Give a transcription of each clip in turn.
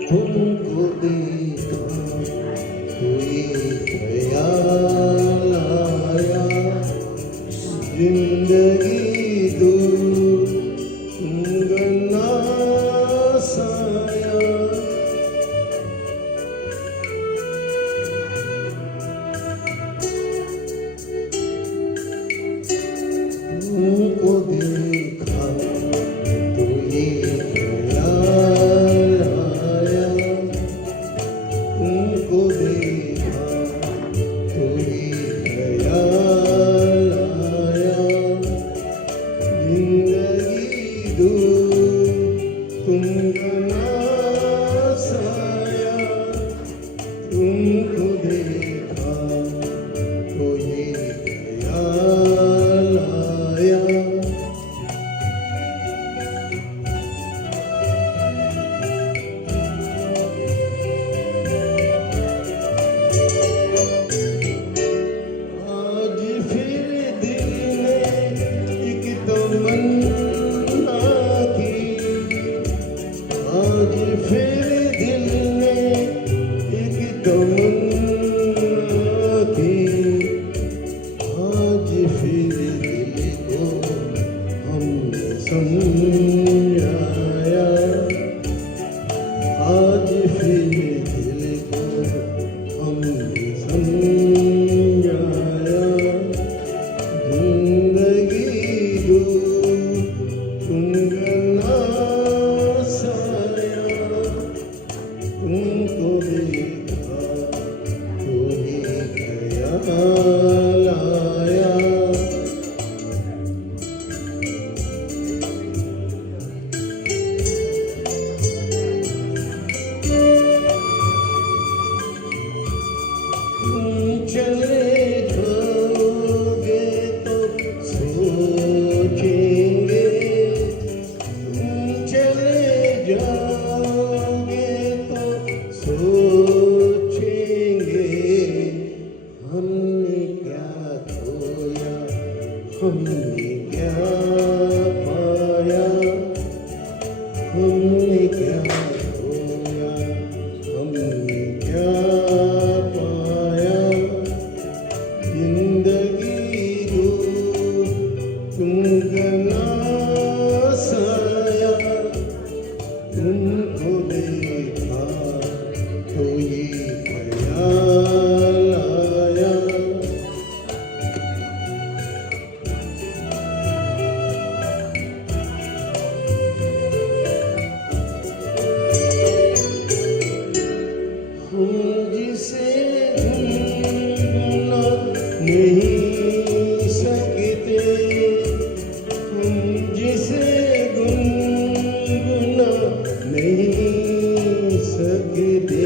तुमको देखा कोई ख्याल आया, जिंदगी दुगना साया। तुमको देखा तो ये ख्याल आया, तुमको देखा तो ये ख्याल आया, जिंदगी दो तुमगना साया। तुमको देखा तो ये ख्याल आया। आज फिर दिल ने एक तमन्ना की, आज फिर दिल ने एक तमन्ना की, आज फिर दिल को हमने समझाया, आज फिर दिल को हमने समझाया। जिंदगी दो तुमगना साया। तुमको देखा तो ये ख्याल आया। तुम चले जाओगे तो सोचेंगे, तुम चले जाओगे तो सोचेंगे, हमने क्या खोया, हमने क्या पाया, हमने क्या खोया, हमने क्या पाया। जिंदगी दो तुमगना साया। तुमको देखा तो ये ख्याल आया। हम जिसे ढूंढना नहीं सकते, हम जिसे गुनगुना नहीं सकते,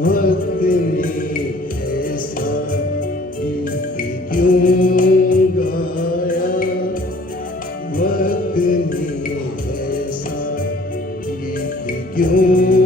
वक्त ने ऐसा गीत क्यों गाया, वक्त ने ऐसा गीत क्यों